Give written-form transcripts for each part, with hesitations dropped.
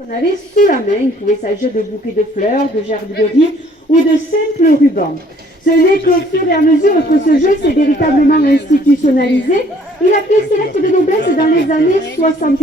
On avait sous la main, il pouvait s'agir de bouquets de fleurs, de gerbes de riz ou de simples rubans. Ce n'est qu'au fur et à mesure que ce jeu s'est véritablement institutionnalisé, il a pris ses lettres de noblesse dans les années 60.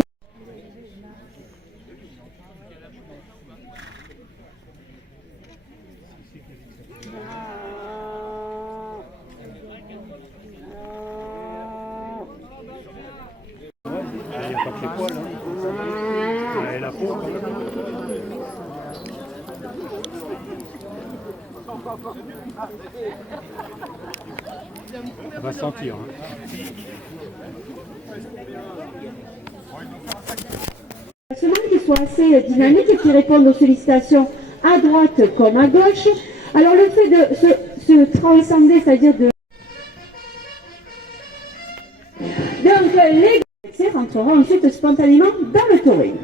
On va sentir. Qui soit assez dynamique et qui répondent aux sollicitations à droite comme à gauche. Alors le fait de se transcender, c'est-à-dire de... Donc les gars rentreront ensuite spontanément dans le touring.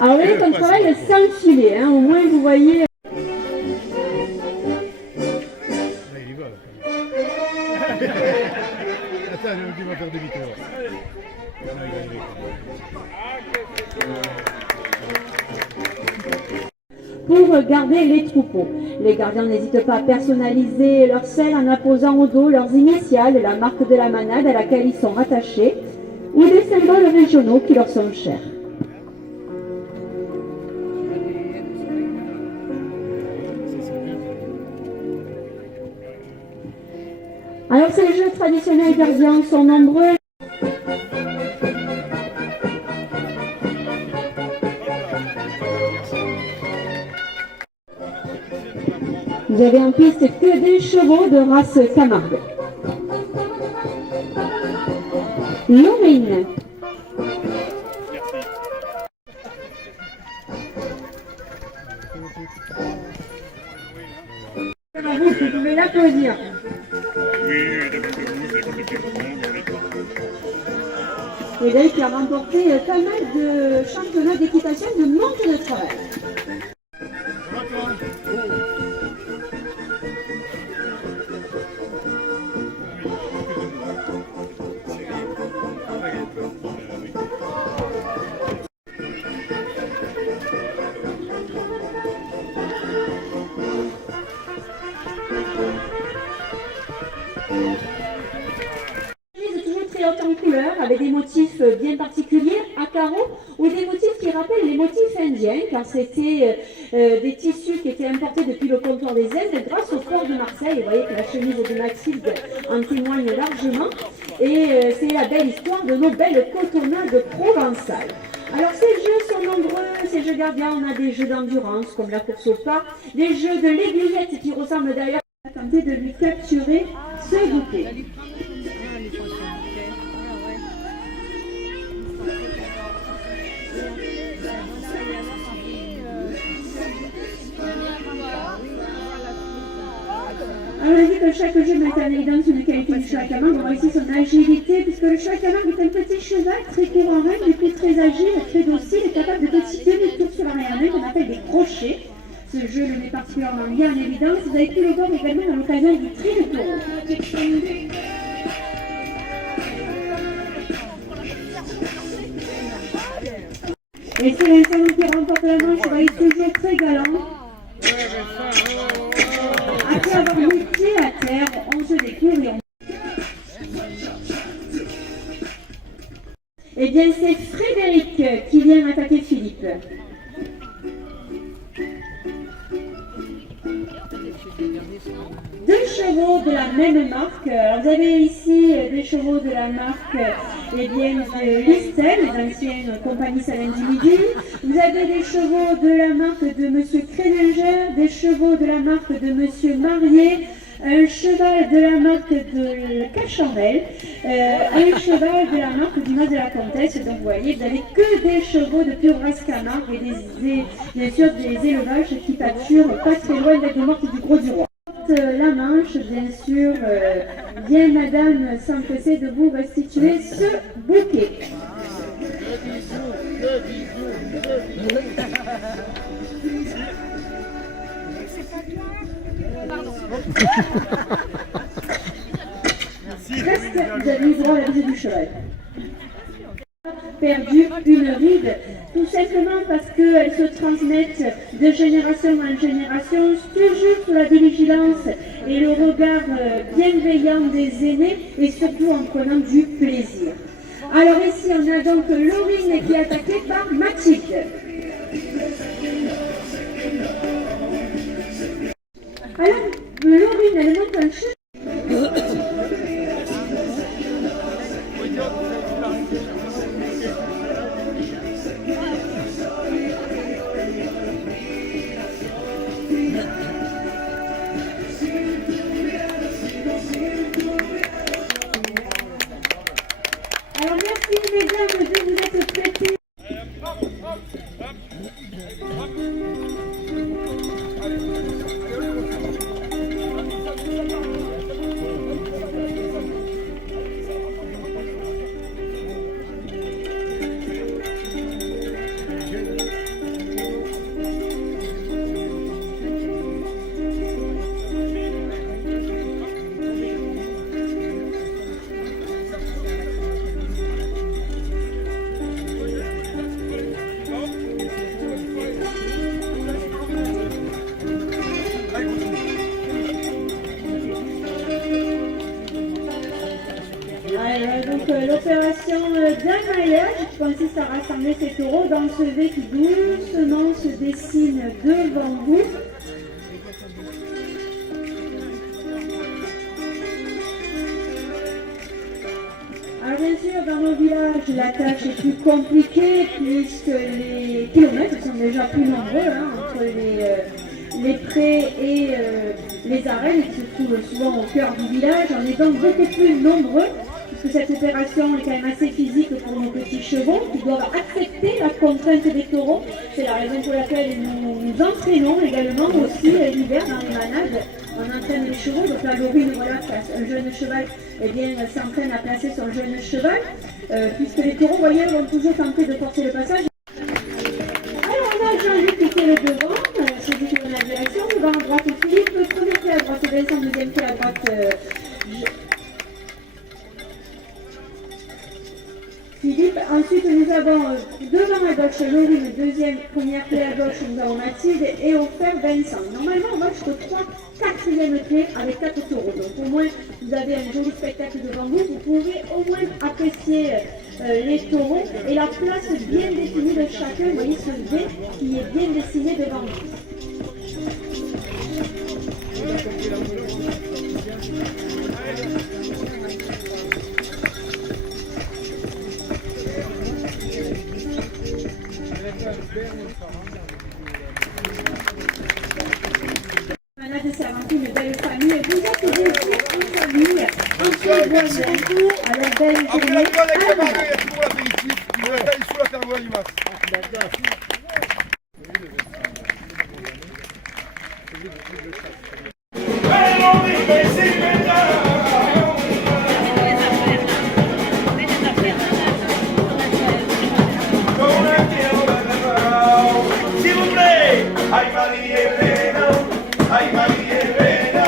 Alors vous voyez qu'on travaille sans filet, hein, au moins vous voyez... Attends, il va faire demi-tour. Pour garder les troupeaux. Les gardiens n'hésitent pas à personnaliser leur selle en apposant au dos leurs initiales, la marque de la manade à laquelle ils sont attachés, ou des symboles régionaux qui leur sont chers. Alors ces jeux traditionnels gardiens sont nombreux. Vous avez en piste que des chevaux de race Camargue. Lorine. Vous pouvez l'applaudir. Et là, qui a remporté pas mal de championnats d'équitation de monte de travail. En couleur, avec des motifs bien particuliers à carreaux ou des motifs qui rappellent les motifs indiens, car c'était des tissus qui étaient importés depuis le comptoir des Indes grâce au port de Marseille. Vous voyez que la chemise de Mathilde en témoigne largement, et c'est la belle histoire de nos belles cotonnades provençales. Alors ces jeux sont nombreux, ces jeux gardiens. On a des jeux d'endurance comme la course au pas, des jeux de l'aiguillette qui ressemblent d'ailleurs à tenter de lui capturer ce bouquet. Alors, on a dit que chaque jeu met en évidence une qualité du cheval à Camargue. On voit ici son agilité, puisque le cheval à Camargue est un petit cheval très court en règle, du coup très agile, très docile, et capable de petits demi-tours sur l'arrière-main qu'on appelle des crochets. Ce jeu le met particulièrement bien en évidence. Vous avez pu le voir également à l'occasion du tri de taureau. Et c'est l'instant qui remporte la manche, vous voyez toujours très galant. Après avoir mis pied à terre, on se découvre et on... Eh bien, c'est Frédéric qui vient attaquer Philippe. Deux chevaux de la même marque. Alors, vous avez ici des chevaux de la marque de Listel, les anciennes compagnies Salin individu. Vous avez des chevaux de la marque de M. Créninger, des chevaux de la marque de M. Marié, un cheval de la marque de Cachamel, un cheval de la marque du Mas de la Comtesse. Donc vous voyez, vous n'avez que des chevaux de pure race Camargue et bien sûr des élevages qui pâturent pas très loin de la morte du Gros du Roi. La Manche, bien sûr, bien madame s'empresser de vous restituer ce bouquet. Presque, vous avez eu droit à la visite du cheval. Perdu une ride, tout simplement parce qu'elles se transmettent de génération en génération, toujours sous la vigilance et le regard bienveillant des aînés et surtout en prenant du plaisir. Alors ici on a donc Laurine qui est attaquée par Mathilde. Alors Laurine elle monte un cheval. Alors merci mesdames de vous être prêtées. Donc l'opération d'amaillage qui consiste à rassembler ces taureaux dans ce V qui doucement se dessine devant vous. Alors bien sûr, dans nos villages, la tâche est plus compliquée puisque les kilomètres sont déjà plus nombreux entre les prés et les arènes qui se trouvent souvent au cœur du village. On est donc beaucoup plus nombreux puisque cette opération est quand même assez physique pour nos petits chevaux qui doivent accepter la contrainte des taureaux. C'est la raison pour laquelle nous entraînons également aussi l'hiver dans les manades. On entraîne les chevaux, donc la Laurine, voilà, un jeune cheval s'entraîne à placer son jeune cheval, puisque les taureaux, voyez, vont toujours tenter de forcer le passage. Alors on a Jean-Luc qui est le devant, c'est lui qui donne la direction, devant à droite Philippe, premier pied à droite Vincent, deuxième pied à droite Philippe. Ensuite nous avons devant à gauche Laurine, deuxième, première clé à gauche, nous avons Mathilde et au fer Vincent. Normalement on va jusqu'au 3, 4e clé avec 4 taureaux. Donc au moins vous avez un joli spectacle devant vous. Vous pouvez au moins apprécier les taureaux et la place bien définie de chacun. Vous voyez ce V qui est bien dessiné devant vous. Manade, c'est avant tout une belle famille. Vous êtes des en famille. On se voit bientôt. Alors, belle journée. À la Ay, María Elena, ay, María Elena.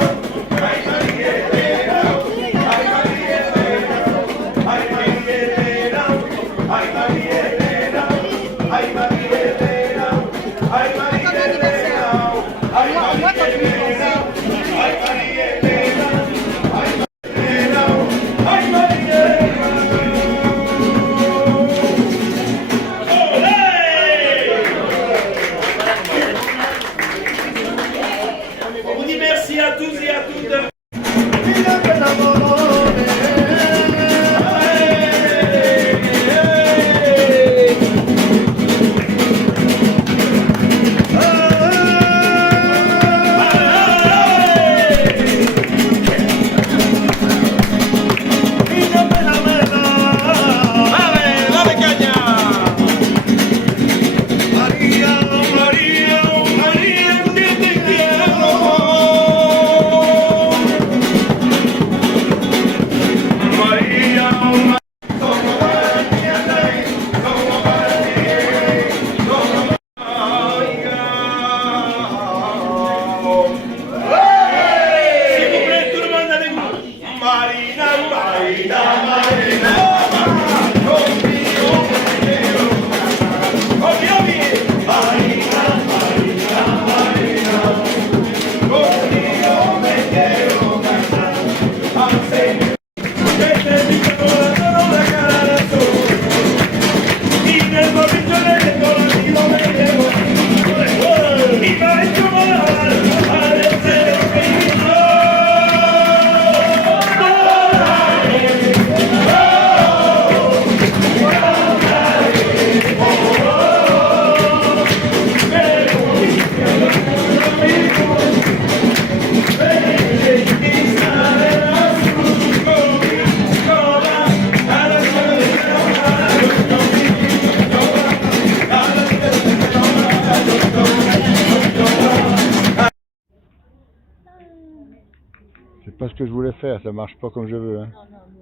C'est pas ce que je voulais faire, ça marche pas comme je veux. Hein. Non, non,